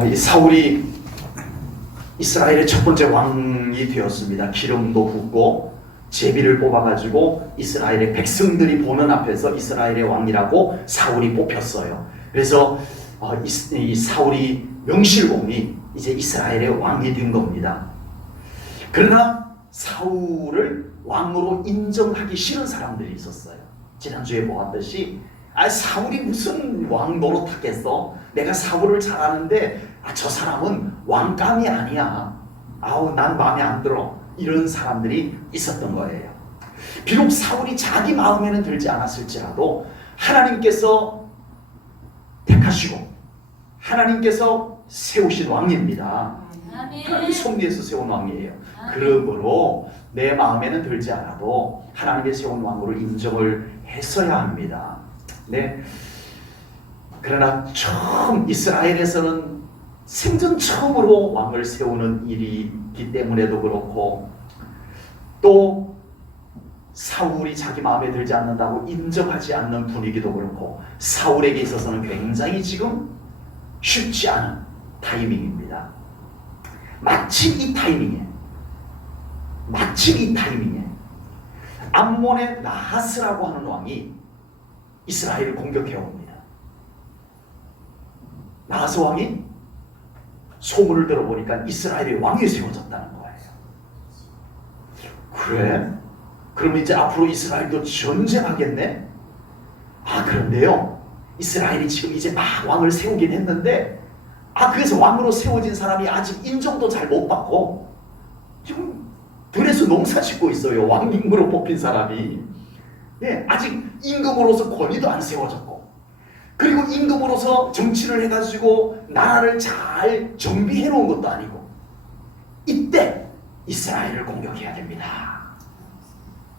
이 사울이 이스라엘의 첫 번째 왕이 되었습니다. 기름도 붓고 제비를 뽑아가지고 이스라엘의 백성들이 보는 앞에서 이스라엘의 왕이라고 사울이 뽑혔어요. 그래서 이 사울이 명실공히 이제 이스라엘의 왕이 된 겁니다. 그러나 사울을 왕으로 인정하기 싫은 사람들이 있었어요. 지난주에 보았듯이 사울이 무슨 왕 노릇하겠어? 내가 사울을 잘 아는데 저 사람은 왕감이 아니야. 난 마음에 안 들어. 이런 사람들이 있었던 거예요. 비록 사울이 자기 마음에는 들지 않았을지라도 하나님께서 택하시고 하나님께서 세우신 왕입니다. 하나님 섭리해서 세운 왕이에요. 그러므로 내 마음에는 들지 않아도 하나님의 세운 왕으로 인정을 했어야 합니다. 네. 그러나 처음 이스라엘에서는 생전 처음으로 왕을 세우는 일이기 때문에도 그렇고, 또 사울이 자기 마음에 들지 않는다고 인정하지 않는 분위기도 그렇고, 사울에게 있어서는 굉장히 지금 쉽지 않은 타이밍입니다. 마침 이 타이밍에 암몬의 나하스라고 하는 왕이 이스라엘을 공격해 옵니다. 나하스 왕이 소문을 들어보니까 이스라엘의 왕이 세워졌다는 거예요. 그래? 그러면 이제 앞으로 이스라엘도 전쟁하겠네? 그런데요, 이스라엘이 지금 이제 막 왕을 세우긴 했는데, 그래서 왕으로 세워진 사람이 아직 인정도 잘 못 받고 지금 들에서 농사 짓고 있어요. 왕임으로 뽑힌 사람이. 네, 아직 임금으로서 권위도 안 세워졌고, 그리고 임금으로서 정치를 해가지고 나라를 잘 정비해 놓은 것도 아니고, 이때 이스라엘을 공격해야 됩니다.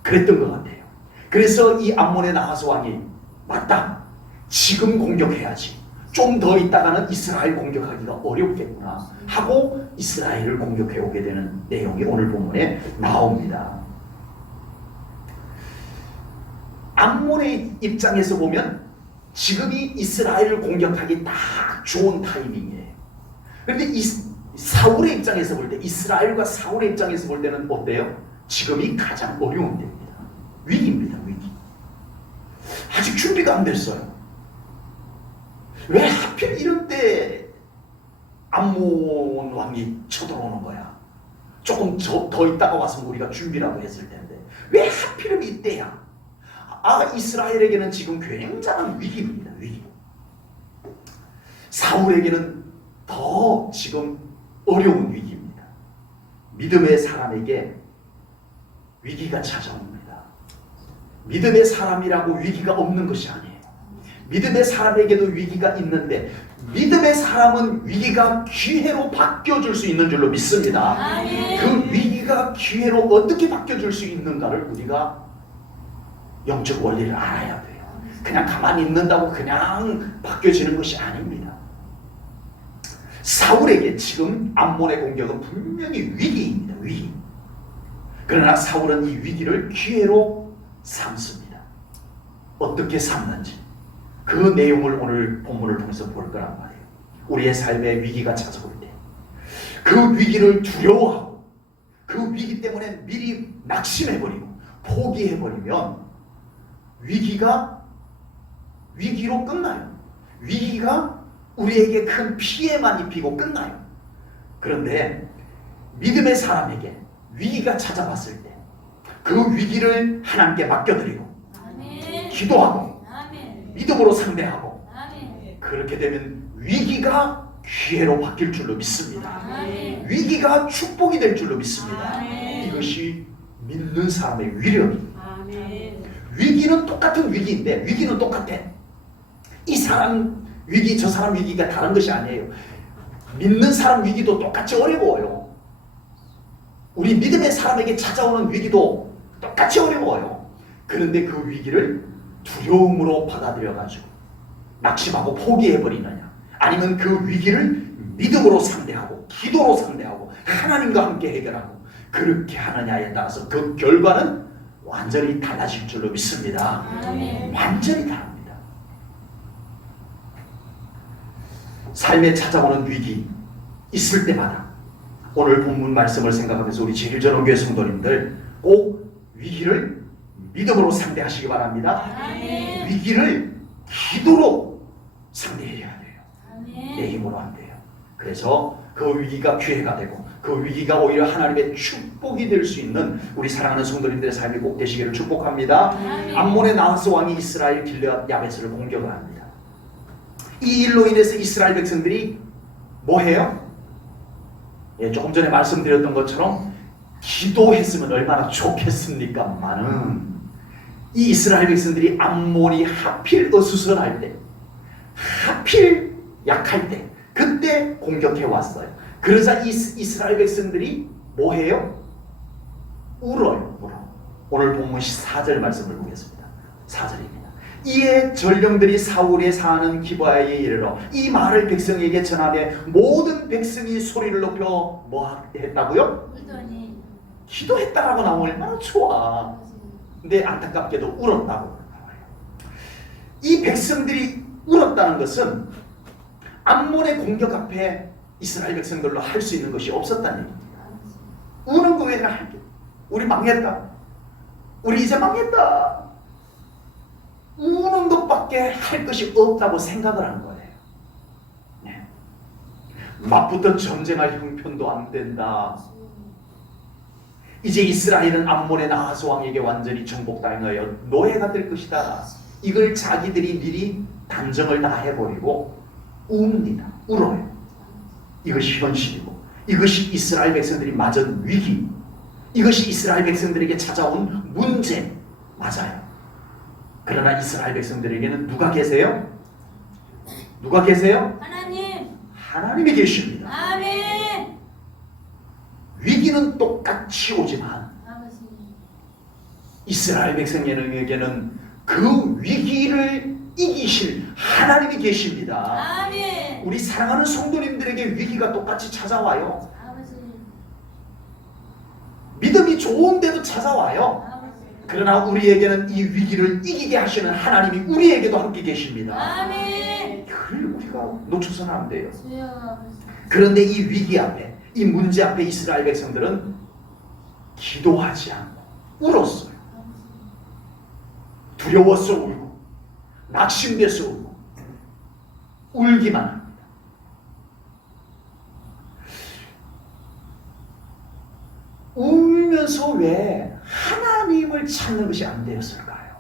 그랬던 것 같아요. 그래서 이 암몬의 나하스 왕이 맞다, 지금 공격해야지, 좀 더 있다가는 이스라엘 공격하기가 어렵겠구나 하고 이스라엘을 공격해 오게 되는 내용이 오늘 본문에 나옵니다. 암몬의 입장에서 보면 지금이 이스라엘을 공격하기 딱 좋은 타이밍이에요. 그런데 사울의 입장에서 볼 때, 이스라엘과 사울의 입장에서 볼 때는 어때요? 지금이 가장 어려운 때입니다. 위기입니다. 위기. 아직 준비가 안 됐어요. 왜 하필 이럴 때 암몬 왕이 쳐들어오는 거야? 조금 더 있다가 와서 우리가 준비라도 했을 텐데 왜 하필이면 이때야? 이스라엘에게는 지금 굉장한 위기입니다. 위기. 사울에게는 더 지금 어려운 위기입니다. 믿음의 사람에게 위기가 찾아옵니다. 믿음의 사람이라고 위기가 없는 것이 아니에요. 믿음의 사람에게도 위기가 있는데, 믿음의 사람은 위기가 기회로 바뀌어줄 수 있는 줄로 믿습니다. 그 위기가 기회로 어떻게 바뀌어줄 수 있는가를 우리가 영적 원리를 알아야 돼요. 그냥 가만히 있는다고 그냥 바뀌어지는 것이 아닙니다. 사울에게 지금 암몬의 공격은 분명히 위기입니다. 위기. 그러나 사울은 이 위기를 기회로 삼습니다. 어떻게 삼는지 그 내용을 오늘 본문을 통해서 볼 거란 말이에요. 우리의 삶에 위기가 찾아올 때 그 위기를 두려워하고 그 위기 때문에 미리 낙심해버리고 포기해버리면 위기가 위기로 끝나요. 위기가 우리에게 큰 피해만 입히고 끝나요. 그런데 믿음의 사람에게 위기가 찾아왔을 때 그 위기를 하나님께 맡겨드리고 기도하고 믿음으로 상대하고, 그렇게 되면 위기가 기회로 바뀔 줄로 믿습니다. 위기가 축복이 될 줄로 믿습니다. 이것이 믿는 사람의 위력입니다. 위기는 똑같은 위기인데, 위기는 똑같아. 이 사람 위기 저 사람 위기가 다른 것이 아니에요. 믿는 사람 위기도 똑같이 어려워요. 우리 믿음의 사람에게 찾아오는 위기도 똑같이 어려워요. 그런데 그 위기를 두려움으로 받아들여가지고 낙심하고 포기해버리느냐, 아니면 그 위기를 믿음으로 상대하고 기도로 상대하고 하나님과 함께 해결하고 그렇게 하느냐에 따라서 그 결과는 완전히 달라질 줄로 믿습니다. 완전히 다릅니다. 삶에 찾아오는 위기 있을 때마다 오늘 본문 말씀을 생각하면서 우리 제일전원교회 성도님들 꼭 위기를 믿음으로 상대하시기 바랍니다. 아멘. 위기를 기도로 상대해야 돼요. 아멘. 내 힘으로 안 돼요. 그래서 그 위기가 기회가 되고 그 위기가 오히려 하나님의 축복이 될 수 있는 우리 사랑하는 성도님들의 삶이 꼭 되시기를 축복합니다. 아멘. 암몬의 나하스 왕이 이스라엘 길르앗 야베스를 공격을 합니다. 이 일로 인해서 이스라엘 백성들이 뭐 해요? 예, 조금 전에 말씀드렸던 것처럼 기도했으면 얼마나 좋겠습니까? 많은 이 이스라엘 백성들이 암몬이 하필 어수선할 때, 하필 약할 때, 그때 공격해 왔어요. 그러자 이스라엘 백성들이 뭐 해요? 울어요. 울어. 오늘 본문 4절 말씀을 보겠습니다. 4절입니다. 이에 전령들이 사울의 사는 기브아에 이르러 이 말을 백성에게 전하되 모든 백성이 소리를 높여 뭐 했다고요? 울더니 기도했다라고 나오면 얼마나 좋아. 근데 안타깝게도 울었다고 나와요. 이 백성들이 울었다는 것은 암몬의 공격 앞에 이스라엘 백성들로 할 수 있는 것이 없었다는 얘기입니다. 우는 거 외에는 할 게, 우리 망했다. 우리 이제 망했다. 우는 것밖에 할 것이 없다고 생각을 하는 거예요. 네. 맞붙어 전쟁할 형편도 안 된다. 이제 이스라엘은 암몬의 나하스 왕에게 완전히 정복당하여 노예가 될 것이다. 이걸 자기들이 미리 단정을 다 해버리고 웁니다. 울어요. 이것이 현실이고 이것이 이스라엘 백성들이 맞은 위기, 이것이 이스라엘 백성들에게 찾아온 문제 맞아요. 그러나 이스라엘 백성들에게는 누가 계세요? 누가 계세요? 하나님. 하나님이 계십니다. 아멘. 위기는 똑같이 오지만 아버지. 이스라엘 백성에게는 그 위기를 이기실 하나님이 계십니다. 아멘. 우리 사랑하는 성도님들에게 위기가 똑같이 찾아와요. 아버지. 믿음이 좋은데도 찾아와요. 아버지. 그러나 우리에게는 이 위기를 이기게 하시는 하나님이 우리에게도 함께 계십니다. 아멘. 그걸 우리가 놓쳐서는 안 돼요. 주여 아버지. 그런데 이 위기 앞에, 이 문제 앞에 이스라엘 백성들은 기도하지 않고 울었어요. 두려워서 울고 낙심돼서 울고 울기만 합니다. 울면서 왜 하나님을 찾는 것이 안 되었을까요?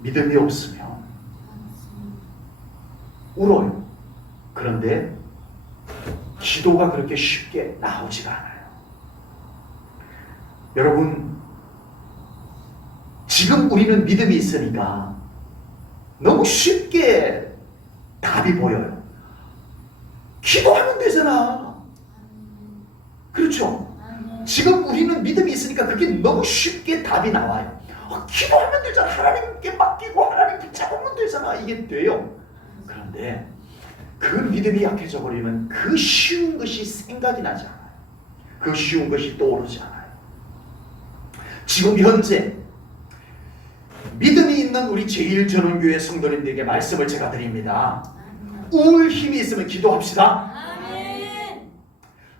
믿음이 없으면 울어요. 그런데 기도가 그렇게 쉽게 나오지가 않아요. 여러분, 지금 우리는 믿음이 있으니까 너무 쉽게 답이 보여요. 기도하면 되잖아. 그렇죠? 지금 우리는 믿음이 있으니까 그게 너무 쉽게 답이 나와요. 기도하면 되잖아. 하나님께 맡기고 하나님 붙잡으면 되잖아. 이게 돼요. 그런데 그 믿음이 약해져 버리면 그 쉬운 것이 생각이 나지 않아요. 그 쉬운 것이 떠오르지 않아요. 지금 현재 믿음이 있는 우리 제일전원교회 성도님들에게 말씀을 제가 드립니다. 울 힘이 있으면 기도합시다. 아멘.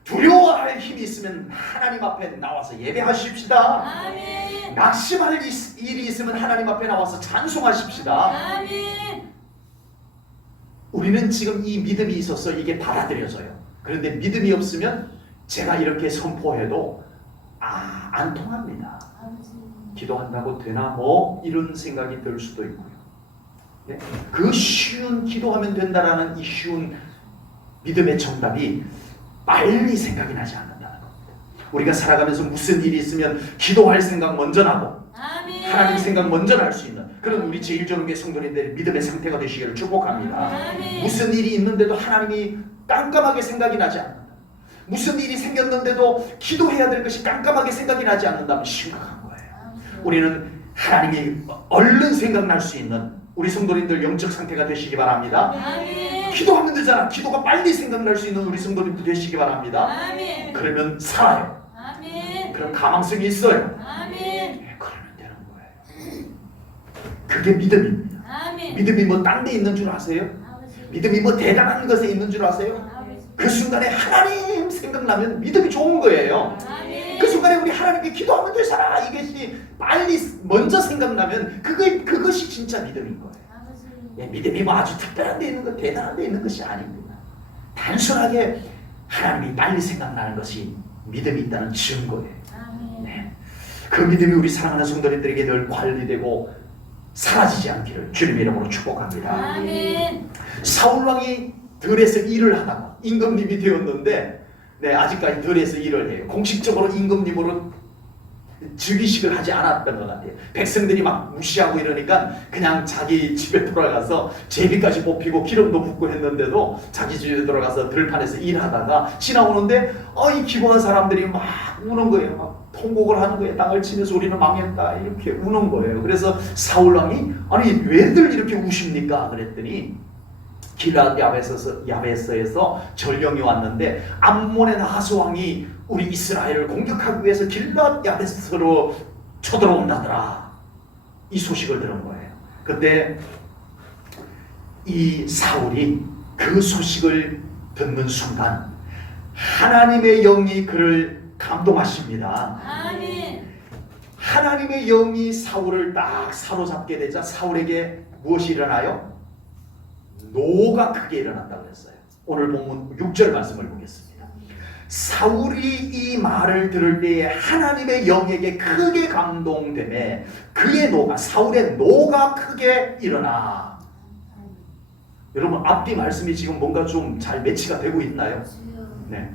두려워할 힘이 있으면 하나님 앞에 나와서 예배하십시다. 아멘. 낙심할 일이 있으면 하나님 앞에 나와서 찬송하십시다. 아멘. 우리는 지금 이 믿음이 있어서 이게 받아들여져요. 그런데 믿음이 없으면 제가 이렇게 선포해도 안 통합니다. 아버지. 기도한다고 되나 뭐 이런 생각이 들 수도 있고요. 네? 그 쉬운 기도하면 된다라는 이 쉬운 믿음의 정답이 빨리 생각이 나지 않는다는 겁니다. 우리가 살아가면서 무슨 일이 있으면 기도할 생각 먼저 나고 아멘. 하나님 생각 먼저 날 수 있는 그런 우리 제일전원교회 성도님들의 믿음의 상태가 되시기를 축복합니다. 아멘. 무슨 일이 있는데도 하나님이 깜깜하게 생각이 나지 않는다. 무슨 일이 생겼는데도 기도해야 될 것이 깜깜하게 생각이 나지 않는다면 심각한 거예요. 우리는 하나님이 얼른 생각날 수 있는 우리 성도님들 영적 상태가 되시기 바랍니다. 아멘. 기도하면 되잖아. 기도가 빨리 생각날 수 있는 우리 성도님들 되시기 바랍니다. 아멘. 그러면 살아요. 아멘. 그런 가망성이 있어요. 아멘. 네, 그러면 되는 거예요. 그게 믿음입니다. 아멘. 믿음이 뭐 딴 데 있는 줄 아세요? 아버지. 믿음이 뭐 대단한 것에 있는 줄 아세요? 아버지. 그 순간에 하나님 생각나면 믿음이 좋은 거예요. 아멘. 그 순간에 우리 하나님께 기도하면 되잖아. 이것이 빨리 먼저 생각나면 그것이 진짜 믿음인 거예요. 아버지. 예, 믿음이 뭐 아주 특별한 데 있는 것, 대단한 데 있는 것이 아닙니다. 단순하게 하나님이 빨리 생각나는 것이 믿음이 있다는 증거예요. 아멘. 네. 그 믿음이 우리 사랑하는 성도님들에게 늘 관리되고 사라지지 않기를 주님 이름으로 축복합니다. 아멘. 사울왕이 들에서 일을 하다가 임금님이 되었는데 네, 아직까지 들에서 일을 해요. 공식적으로 임금님으로 즉위식을 하지 않았던 것 같아요. 백성들이 막 무시하고 이러니까 그냥 자기 집에 돌아가서 제비까지 뽑히고 기름도 붓고 했는데도 자기 집에 들어가서 들판에서 일하다가 지나오는데 이 기부한 사람들이 막 우는 거예요. 막 통곡을 하는 거예요. 땅을 치면서 우리는 망했다 이렇게 우는 거예요. 그래서 사울왕이 아니 왜들 이렇게 우십니까? 그랬더니 길앗 야베스에서 전령이 왔는데 암몬의 나하스 왕이 우리 이스라엘을 공격하기 위해서 길앗 야베스로 쳐들어온다더라. 이 소식을 들은 거예요. 그때 이 사울이 그 소식을 듣는 순간 하나님의 영이 그를 감동하십니다. 아멘. 하나님의 영이 사울을 딱 사로잡게 되자 사울에게 무엇이 일어나요? 노가 크게 일어났다고 했어요. 오늘 본문 6절 말씀을 보겠습니다. 사울이 이 말을 들을 때에 하나님의 영에게 크게 감동되매 그의 노가 사울의 노가 크게 일어나. 여러분 앞뒤 말씀이 지금 뭔가 좀 잘 매치가 되고 있나요? 네.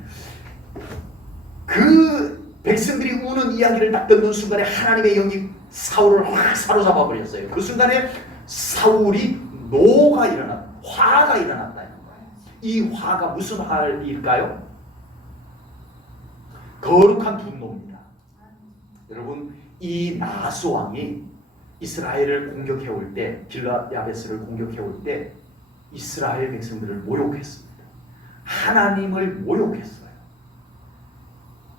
그 백성들이 우는 이야기를 딱 듣는 순간에 하나님의 영이 사울을 확 사로잡아 버렸어요. 그 순간에 사울이 노가 일어났다. 화가 일어났다는 거예요. 이 화가 무슨 화일까요? 거룩한 분노입니다. 여러분 이 나하스 왕이 이스라엘을 공격해 올 때 길앗 야베스를 공격해 올 때 이스라엘 백성들을 모욕했습니다. 하나님을 모욕했어요.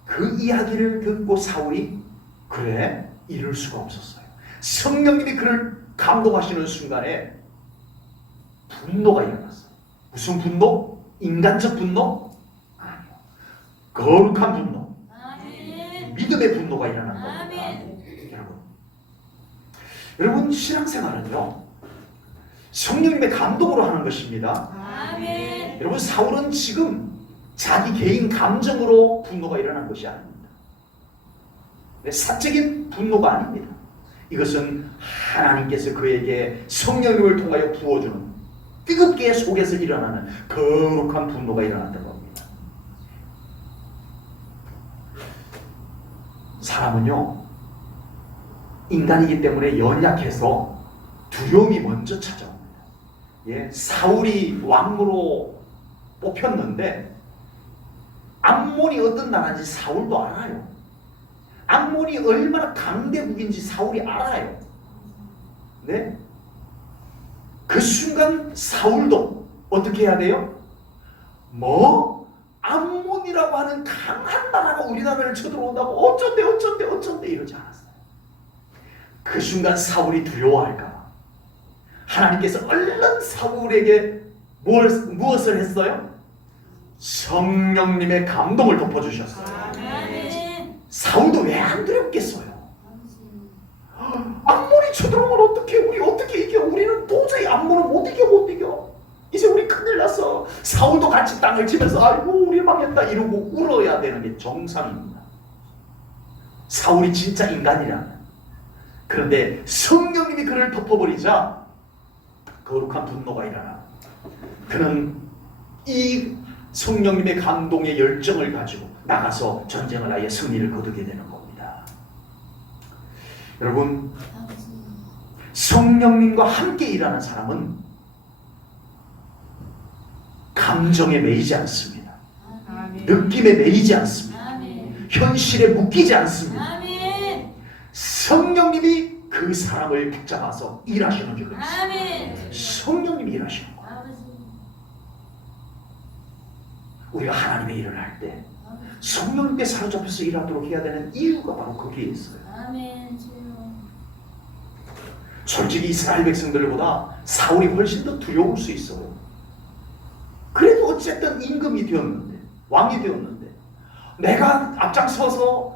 그 이야기를 듣고 사울이 그래 이럴 수가 없었어요. 성령님이 그를 감동하시는 순간에 분노가 일어났어요. 무슨 분노? 인간적 분노? 아니요. 거룩한 분노. 아멘. 믿음의 분노가 일어난 겁니다. 아멘. 여러분 신앙생활은요 성령님의 감동으로 하는 것입니다. 아멘. 여러분 사울은 지금 자기 개인 감정으로 분노가 일어난 것이 아닙니다. 사적인 분노가 아닙니다. 이것은 하나님께서 그에게 성령님을 통하여 부어주는 뜨겁게 속에서 일어나는 거룩한 분노가 일어났던 겁니다. 사람은요 인간이기 때문에 연약해서 두려움이 먼저 찾아옵니다. 예, 사울이 왕으로 뽑혔는데 암몬이 어떤 나라인지 사울도 알아요. 암몬이 얼마나 강대국인지 사울이 알아요. 네? 그 순간 사울도 어떻게 해야 돼요? 뭐? 암몬이라고 하는 강한 나라가 우리나라를 쳐들어온다고 어쩐데 이러지 않았어요. 그 순간 사울이 두려워할까? 하나님께서 얼른 사울에게 무엇을 했어요? 성령님의 감동을 덮어주셨어요. 아멘. 사울도 왜 안 두렵겠어요? 암몬이 쳐들어오면 우리 어떻게 이겨? 우리는 도저히 암몬은 못 이겨. 이제 우리 큰일 났어. 사울도 같이 땅을 치면서 아이고 우리 망했다 이러고 울어야 되는 게 정상입니다. 사울이 진짜 인간이라면. 그런데 성령님이 그를 덮어버리자 거룩한 분노가 일어나. 그는 이 성령님의 감동의 열정을 가지고 나가서 전쟁을 하여 승리를 거두게 되는 겁니다. 여러분 성령님과 함께 일하는 사람은 감정에 매이지 않습니다. 아멘. 느낌에 매이지 않습니다. 아멘. 현실에 묶이지 않습니다. 아멘. 성령님이 그 사람을 붙잡아서 일하시는 줄로 믿습니다. 아멘. 성령님이 일하시는 거예요. 아버지. 우리가 하나님의 일을 할 때 성령님께 사로잡혀서 일하도록 해야 되는 이유가 바로 거기에 있어요. 아멘. 주여. 솔직히 이스라엘 백성들보다 사울이 훨씬 더 두려울 수 있어요. 그래도 어쨌든 임금이 되었는데, 왕이 되었는데, 내가 앞장서서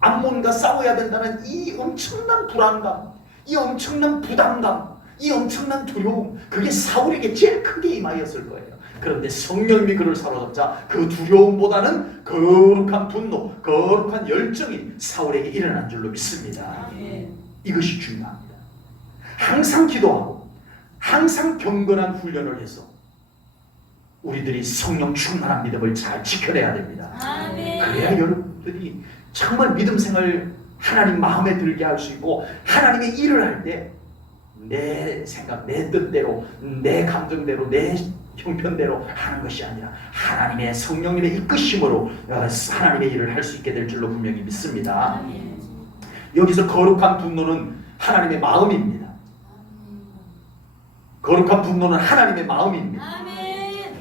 암몬과 싸워야 된다는 이 엄청난 불안감, 이 엄청난 부담감, 이 엄청난 두려움, 그게 사울에게 제일 크게 임하였을 거예요. 그런데 성령님이 그를 사로잡자 그 두려움보다는 거룩한 분노, 거룩한 열정이 사울에게 일어난 줄로 믿습니다. 아멘. 이것이 중요합니다. 항상 기도하고 항상 경건한 훈련을 해서 우리들이 성령 충만한 믿음을 잘 지켜내야 됩니다. 아멘. 그래야 여러분들이 정말 믿음 생활 하나님 마음에 들게 할 수 있고, 하나님의 일을 할 때 내 생각, 내 뜻대로, 내 감정대로, 내 형편대로 하는 것이 아니라 하나님의 성령님의 이끄심으로 하나님의 일을 할 수 있게 될 줄로 분명히 믿습니다. 아멘. 여기서 거룩한 분노는 하나님의 마음입니다. 거룩한 분노는 하나님의 마음입니다. 아멘.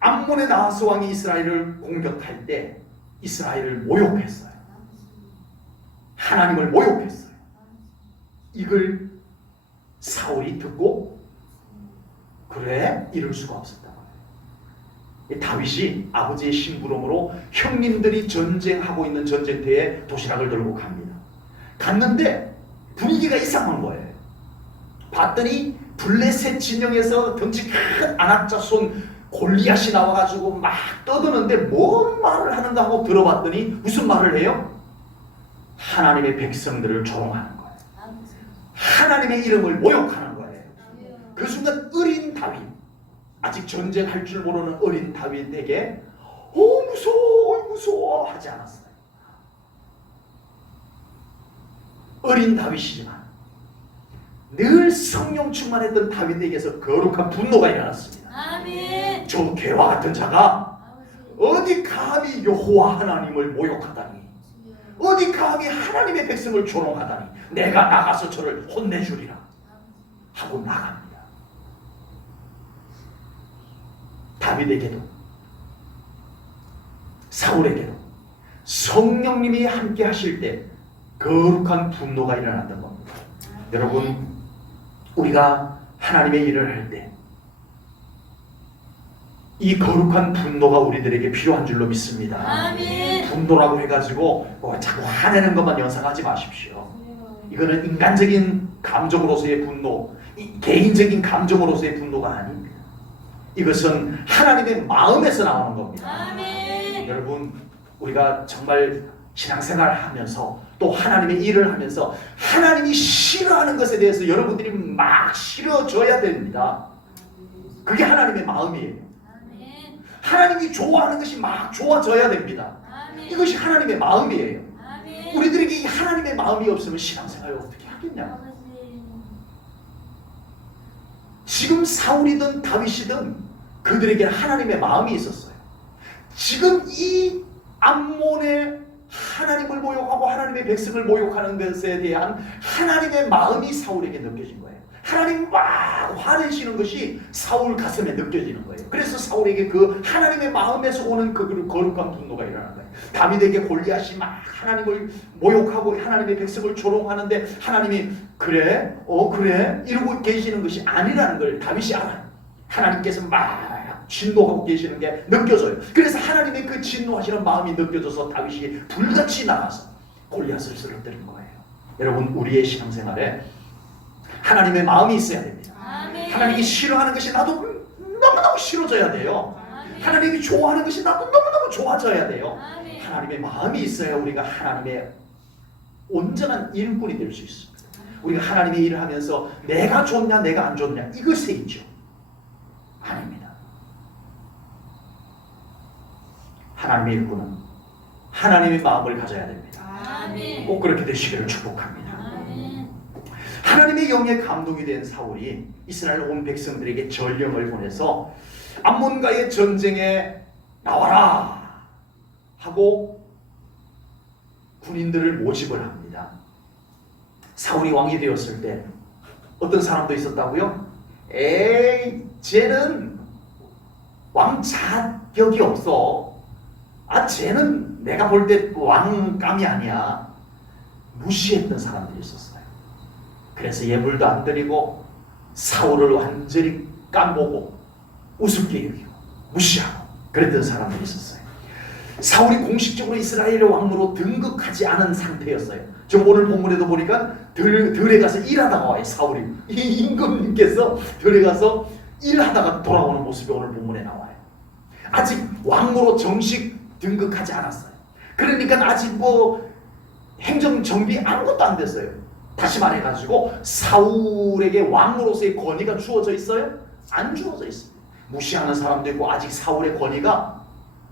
암몬의 나하스 왕이 이스라엘을 공격할 때 이스라엘을 모욕했어요. 하나님을 모욕했어요. 이걸 사울이 듣고 그래 이럴 수가 없었다. 다윗이 아버지의 심부름으로 형님들이 전쟁하고 있는 전쟁터에 도시락을 들고 갑니다. 갔는데 분위기가 이상한 거예요. 봤더니 블레셋 진영에서 덩치 큰 아낙자손 골리앗이 나와가지고 막 떠드는데 뭔 말을 하는가 하고 들어봤더니 무슨 말을 해요? 하나님의 백성들을 조롱하는 거예요. 하나님의 이름을 모욕하는 거예요. 그 순간 어린 다윗, 아직 전쟁할 줄 모르는 어린 다윗에게 무서워 무서워 하지 않았어요. 어린 다윗이지만 늘 성령 충만했던 다윗에게서 거룩한 분노가 일어났습니다. 아멘. 저 개와 같은 자가 어디 감히 여호와 하나님을 모욕하다니, 어디 감히 하나님의 백성을 조롱하다니, 내가 나가서 저를 혼내주리라 하고 나갑니다. 다윗에게도 사울에게도 성령님이 함께 하실 때 거룩한 분노가 일어난다는 겁니다. 여러분, 우리가 하나님의 일을 할 때 이 거룩한 분노가 우리들에게 필요한 줄로 믿습니다. 아멘. 분노라고 해가지고 자꾸 화내는 것만 연상하지 마십시오. 이거는 인간적인 감정으로서의 분노, 개인적인 감정으로서의 분노가 아닙니다. 이것은 하나님의 마음에서 나오는 겁니다. 아멘. 여러분, 우리가 정말 신앙생활을 하면서 또 하나님의 일을 하면서 하나님이 싫어하는 것에 대해서 여러분들이 막 싫어져야 됩니다. 그게 하나님의 마음이에요. 아멘. 하나님이 좋아하는 것이 막 좋아져야 됩니다. 아멘. 이것이 하나님의 마음이에요. 아멘. 우리들에게 이 하나님의 마음이 없으면 신앙생활을 어떻게 하겠냐? 지금 사울이든 다윗이든 그들에게는 하나님의 마음이 있었어요. 지금 이 암몬의 하나님을 모욕하고 하나님의 백성을 모욕하는 것에 대한 하나님의 마음이 사울에게 느껴진 거예요. 하나님 막 화내시는 것이 사울 가슴에 느껴지는 거예요. 그래서 사울에게 그 하나님의 마음에서 오는 그 거룩한 분노가 일어난 거예요. 다윗에게 골리앗이 막 하나님을 모욕하고 하나님의 백성을 조롱하는데 하나님이 그래 이러고 계시는 것이 아니라는 걸 다윗이 알아요. 하나님께서 막 진노하고 계시는 게 느껴져요. 그래서 하나님의 그 진노하시는 마음이 느껴져서 다윗이 불같이 나가서 골리앗을 쓰러뜨린 거예요. 여러분, 우리의 신앙생활에 하나님의 마음이 있어야 됩니다. 아멘. 하나님이 싫어하는 것이 나도 너무너무 싫어져야 돼요. 아멘. 하나님이 좋아하는 것이 나도 너무너무 좋아져야 돼요. 아멘. 하나님의 마음이 있어야 우리가 하나님의 온전한 일꾼이 될 수 있습니다. 우리가 하나님의 일을 하면서 내가 좋냐 내가 안 좋냐 이것에 있죠. 아닙니다. 하나님의 일꾼은 하나님의 마음을 가져야 됩니다. 아멘. 꼭 그렇게 되시기를 축복합니다. 아멘. 하나님의 영에 감동이 된 사울이 이스라엘 온 백성들에게 전령을 보내서 암몬과의 전쟁에 나와라 하고 군인들을 모집을 합니다. 사울이 왕이 되었을 때 어떤 사람도 있었다고요? 에이, 쟤는 왕 자격이 없어. 쟤는 내가 볼 때 왕감이 아니야. 무시했던 사람들이 있었어요. 그래서 예물도 안 드리고 사울을 완전히 깜보고 우습게 여기고 무시하고 그랬던 사람들이 있었어요. 사울이 공식적으로 이스라엘의 왕으로 등극하지 않은 상태였어요. 저 오늘 본문에도 보니까 들에 가서 일하다가 와요. 사울이 이 임금님께서 들에 가서 일하다가 돌아오는 모습이 오늘 본문에 나와요. 아직 왕으로 정식 등극하지 않았어요. 그러니까 아직 뭐 행정 정비 아무것도 안 됐어요. 다시 말해가지고 사울에게 왕으로서의 권위가 주어져 있어요? 안 주어져 있습니다. 무시하는 사람도 있고 아직 사울의 권위가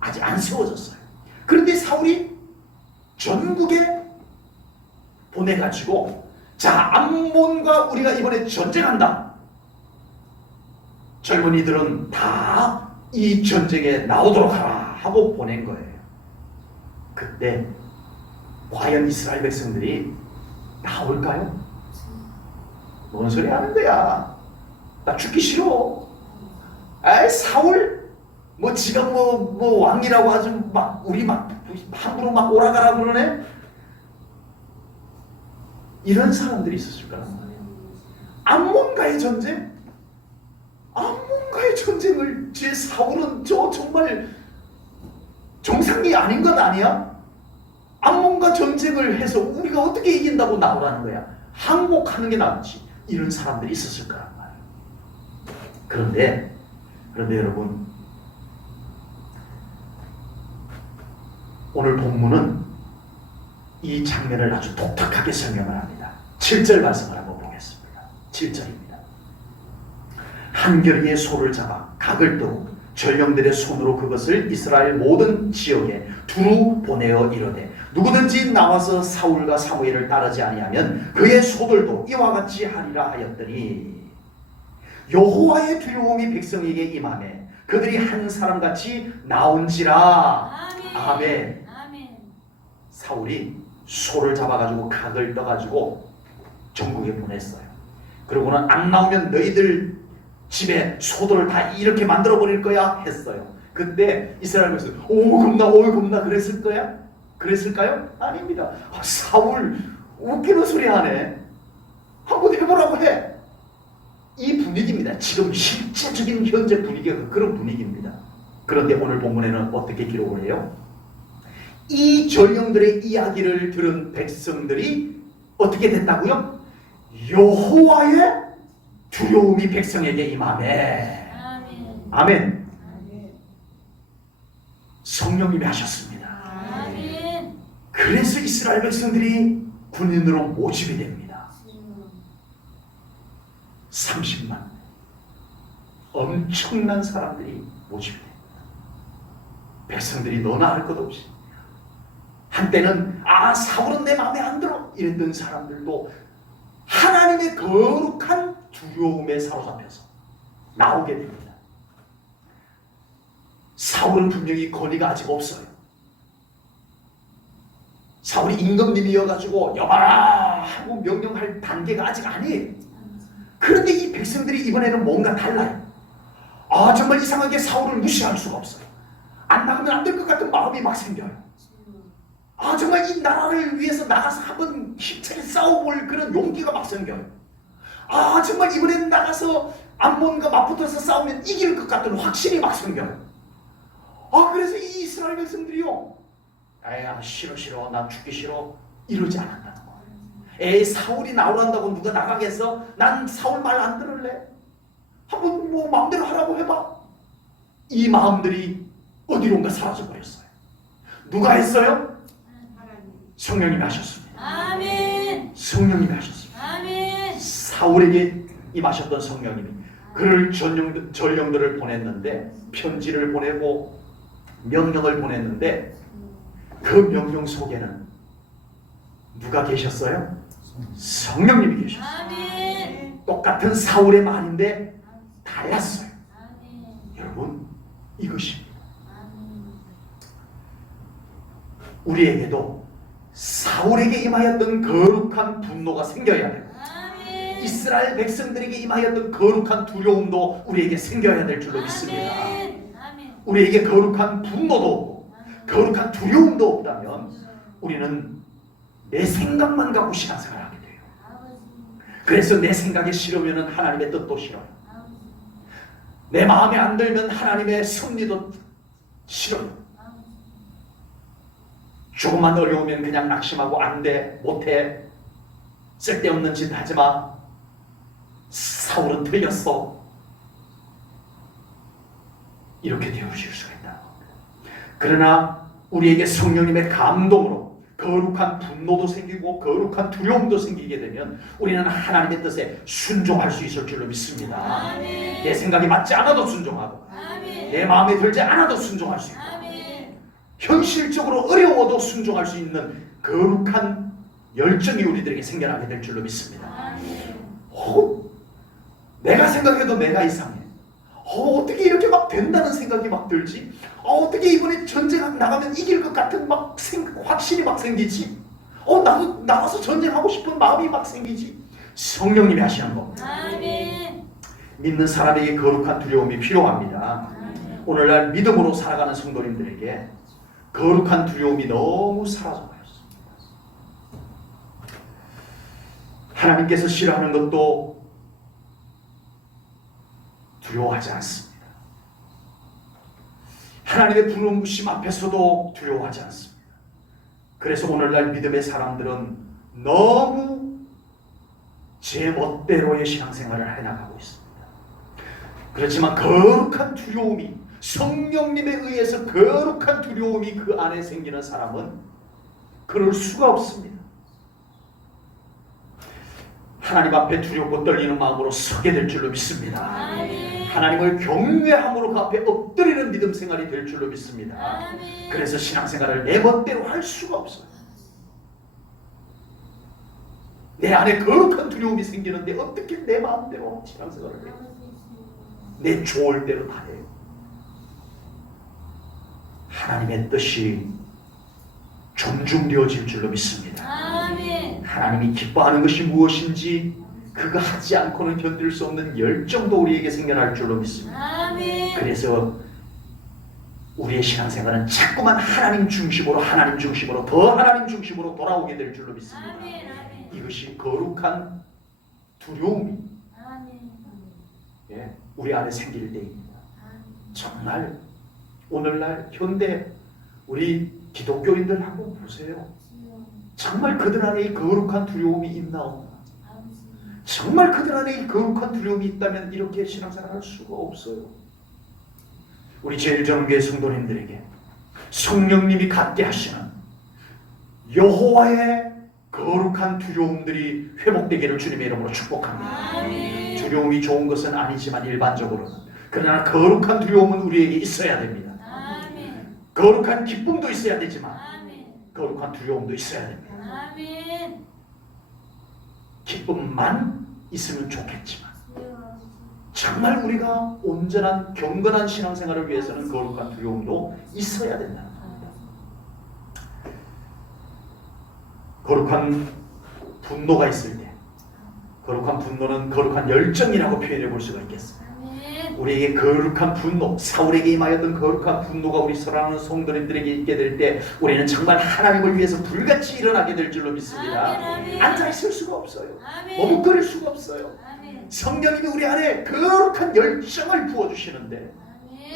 아직 안 세워졌어요. 그런데 사울이 전국에 보내가지고 자, 암몬과 우리가 이번에 전쟁한다. 젊은이들은 다 이 전쟁에 나오도록 하라 하고 보낸 거예요. 그때 과연 이스라엘 백성들이 나올까요? 뭔 소리 하는 거야? 나 죽기 싫어. 아이 사울 뭐 지가 뭐 왕이라고 아주 막 우리 막 함부로 막 오라가라 그러네. 이런 사람들이 있었을 거란 말이에요. 암몬과의 전쟁? 암몬과의 전쟁을 제 사울은 저 정말 정상이 아닌 것 아니야? 암몬과 전쟁을 해서 우리가 어떻게 이긴다고 나오라는 거야? 항복하는 게 낫지. 이런 사람들이 있었을 거란 말이에요. 그런데 여러분, 오늘 본문은 이 장면을 아주 독특하게 설명을 합니다. 7절 말씀을 한번 보겠습니다. 7절입니다. 한겨레의 소를 잡아 각을 뜨고 전령들의 손으로 그것을 이스라엘 모든 지역에 두루 보내어 이르되 누구든지 나와서 사울과 사무엘을 따르지 아니하면 그의 소들도 이와 같이 하리라 하였더니 여호와의 두려움이 백성에게 임하매 그들이 한 사람같이 나온지라. 아멘. 사울이 소를 잡아가지고 각을 떠가지고 전국에 보냈어요. 그러고는 안 나오면 너희들 집에 소들을 다 이렇게 만들어 버릴 거야 했어요. 그때 이스라엘 백성 오 겁나 그랬을 거야? 그랬을까요? 아닙니다. 사울 웃기는 소리 하네. 한번 해보라고 해. 이 분위기입니다. 지금 실제적인 현재 분위기가 그런 분위기입니다. 그런데 오늘 본문에는 어떻게 기록을 해요? 이 전령들의 이야기를 들은 백성들이 어떻게 됐다고요? 여호와의 두려움이 백성에게 임하매. 아멘. 성령님이 하셨습니다. 아멘. 그래서 이스라엘 백성들이 군인으로 모집이 됩니다. 30만 엄청난 사람들이 모집이 됩니다. 백성들이 너나 할 것 없이 한때는 사울은 내 마음에 안 들어 이랬던 사람들도 하나님의 거룩한 두려움에 사로잡혀서 나오게 됩니다. 사울은 분명히 권위가 아직 없어요. 사울이 임금님이어가지고 여봐라 하고 명령할 단계가 아직 아니에요. 그런데 이 백성들이 이번에는 뭔가 달라요. 정말 이상하게 사울을 무시할 수가 없어요. 안 나가면 안 될 것 같은 마음이 막 생겨요. 정말 이 나라를 위해서 나가서 한번 힘차게 싸워볼 그런 용기가 막 생겨요. 정말 이번에는 나가서 암몬과 맞붙어서 싸우면 이길 것 같은 확신이 막 생겨요. 그래서 이 이스라엘 백성들이요, 싫어 난 죽기 싫어 이러지 않았다는 거예요. 사울이 나오란다고 누가 나가겠어? 난 사울 말 안 들을래. 한번 뭐 마음대로 하라고 해봐. 이 마음들이 어디론가 사라져버렸어요. 누가 했어요? 성령님이 하셨습니다. 아멘. 성령님이 하셨습니다. 아멘. 사울에게 임하셨던 성령님이 그를 전령들을 보냈는데, 편지를 보내고 명령을 보냈는데, 그 명령 속에는 누가 계셨어요? 성령님이 계셨어요. 아멘. 똑같은 사울의 말인데 달랐어요. 아멘. 여러분, 이것입니다. 아멘. 우리에게도 사울에게 임하였던 거룩한 분노가 생겨야 되고, 아멘. 이스라엘 백성들에게 임하였던 거룩한 두려움도 우리에게 생겨야 될 줄로 믿습니다. 아멘. 아멘. 우리에게 거룩한 분노도 없고 거룩한 두려움도 없다면 우리는 내 생각만 갖고 신앙생활을 하게 돼요. 그래서 내 생각이 싫으면 하나님의 뜻도 싫어요. 내 마음에 안 들면 하나님의 섭리도 싫어요. 조금만 어려우면 그냥 낙심하고 안 돼, 못해, 쓸데없는 짓 하지마, 사울은 틀렸어, 이렇게 되어질 수가 있다. 그러나 우리에게 성령님의 감동으로 거룩한 분노도 생기고 거룩한 두려움도 생기게 되면 우리는 하나님의 뜻에 순종할 수 있을 줄로 믿습니다. 아멘. 내 생각이 맞지 않아도 순종하고 아멘. 내 마음에 들지 않아도 순종할 수 있고 아멘. 현실적으로 어려워도 순종할 수 있는 거룩한 열정이 우리들에게 생겨나게 될 줄로 믿습니다. 아멘. 내가 생각해도 내가 이상해. 어떻게 이렇게 막 된다는 생각이 막 들지? 어떻게 이번에 전쟁 나가면 이길 것 같은 막 확신이 막 생기지? 나도 나가서 전쟁하고 싶은 마음이 막 생기지? 성령님이 하시는 겁니다. 아멘. 믿는 사람에게 거룩한 두려움이 필요합니다. 아멘. 오늘날 믿음으로 살아가는 성도님들에게 거룩한 두려움이 너무 사라져버렸습니다. 하나님께서 싫어하는 것도 두려워하지 않습니다. 하나님의 부르심 앞에서도 두려워하지 않습니다. 그래서 오늘날 믿음의 사람들은 너무 제 멋대로의 신앙생활을 해나가고 있습니다. 그렇지만 거룩한 두려움이, 성령님에 의해서 거룩한 두려움이 그 안에 생기는 사람은 그럴 수가 없습니다. 하나님 앞에 두렵고 떨리는 마음으로 서게 될 줄로 믿습니다. 아멘. 하나님을 경외함으로 그 앞에 엎드리는 믿음 생활이 될 줄로 믿습니다. 아멘. 그래서 신앙생활을 내 멋대로 할 수가 없어요. 내 안에 거룩한 두려움이 생기는데 어떻게 내 마음대로 신앙생활을 해요? 내 좋을 대로 다 해요. 하나님의 뜻이 존중되어질 줄로 믿습니다. 아멘. 하나님이 기뻐하는 것이 무엇인지 그거 하지 않고는 견딜 수 없는 열정도 우리에게 생겨날 줄로 믿습니다. 아멘. 그래서 우리의 신앙생활은 자꾸만 하나님 중심으로 더 하나님 중심으로 돌아오게 될 줄로 믿습니다. 아멘. 아멘. 이것이 거룩한 두려움이 아멘. 우리 안에 생길 때입니다. 아멘. 정말 오늘날 현대 우리 기독교인들 한번 보세요. 정말 그들 안에 이 거룩한 두려움이 있나 없나? 정말 그들 안에 이 거룩한 두려움이 있다면 이렇게 신앙생활 할 수가 없어요. 우리 제일전교회 성도님들에게 성령님이 갖게 하시는 여호와의 거룩한 두려움들이 회복되기를 주님의 이름으로 축복합니다. 아멘. 두려움이 좋은 것은 아니지만 일반적으로는, 그러나 거룩한 두려움은 우리에게 있어야 됩니다. 아멘. 거룩한 기쁨도 있어야 되지만 아멘. 거룩한 두려움도 있어야 됩니다. 아멘. 기쁨만 있으면 좋겠지만 정말 우리가 온전한 경건한 신앙생활을 위해서는 거룩한 두려움도 있어야 된다. 거룩한 분노가 있을 때, 거룩한 분노는 거룩한 열정이라고 표현해 볼 수가 있겠습니다. 아멘. 우리에게 거룩한 분노, 사울에게 임하였던 거룩한 분노가 우리 사랑하는 성도님들에게 있게 될 때 우리는 정말 하나님을 위해서 불같이 일어나게 될 줄로 믿습니다. 아멘, 아멘. 앉아 있을 수가 없어요. 아멘. 머뭇거릴 수가 없어요. 아멘. 성령님이 우리 안에 거룩한 열정을 부어주시는데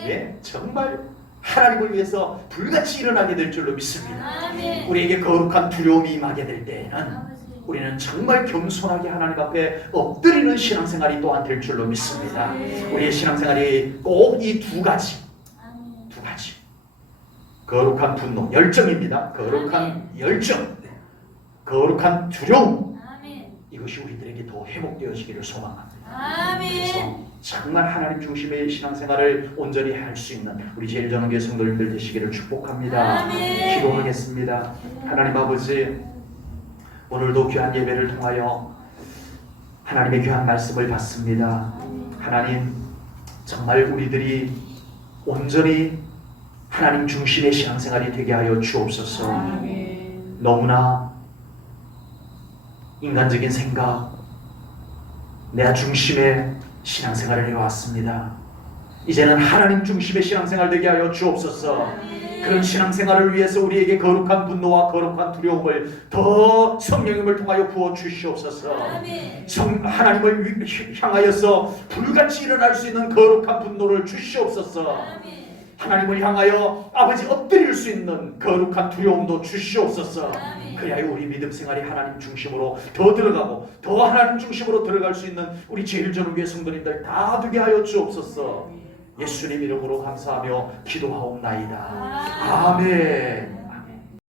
아멘. 정말 하나님을 위해서 불같이 일어나게 될 줄로 믿습니다. 아멘. 우리에게 거룩한 두려움이 임하게 될 때에는 아버지. 우리는 정말 겸손하게 하나님 앞에 엎드리는 신앙생활이 또한 될 줄로 믿습니다. 우리의 신앙생활이 꼭 이 두 가지, 아멘. 두 가지, 거룩한 분노, 열정입니다. 거룩한 열정, 거룩한 두려움, 아멘. 이것이 우리들에게 더 회복되어지기를 소망합니다. 아멘. 그래서 정말 하나님 중심의 신앙생활을 온전히 할 수 있는 우리 제일전원교회 성도님들 되시기를 축복합니다. 아멘. 기도하겠습니다. 하나님 아버지, 오늘도 귀한 예배를 통하여 하나님의 귀한 말씀을 받습니다. 하나님, 정말 우리들이 온전히 하나님 중심의 신앙생활이 되게 하여 주옵소서. 너무나 인간적인 생각, 내 중심의 신앙생활을 해왔습니다. 이제는 하나님 중심의 신앙생활 되게 하여 주옵소서. 아멘. 그런 신앙생활을 위해서 우리에게 거룩한 분노와 거룩한 두려움을 더 성령님을 통하여 부어 주시옵소서. 아멘. 하나님을 향하여서 불같이 일어날 수 있는 거룩한 분노를 주시옵소서. 아멘. 하나님을 향하여 아버지 엎드릴 수 있는 거룩한 두려움도 주시옵소서. 아멘. 그래야 우리 믿음 생활이 하나님 중심으로 더 들어가고 더 하나님 중심으로 들어갈 수 있는 우리 제일 전우교회 성도님들 다 되게 하여 주옵소서. 예수님 이름으로 감사하며 기도하옵나이다. 아멘.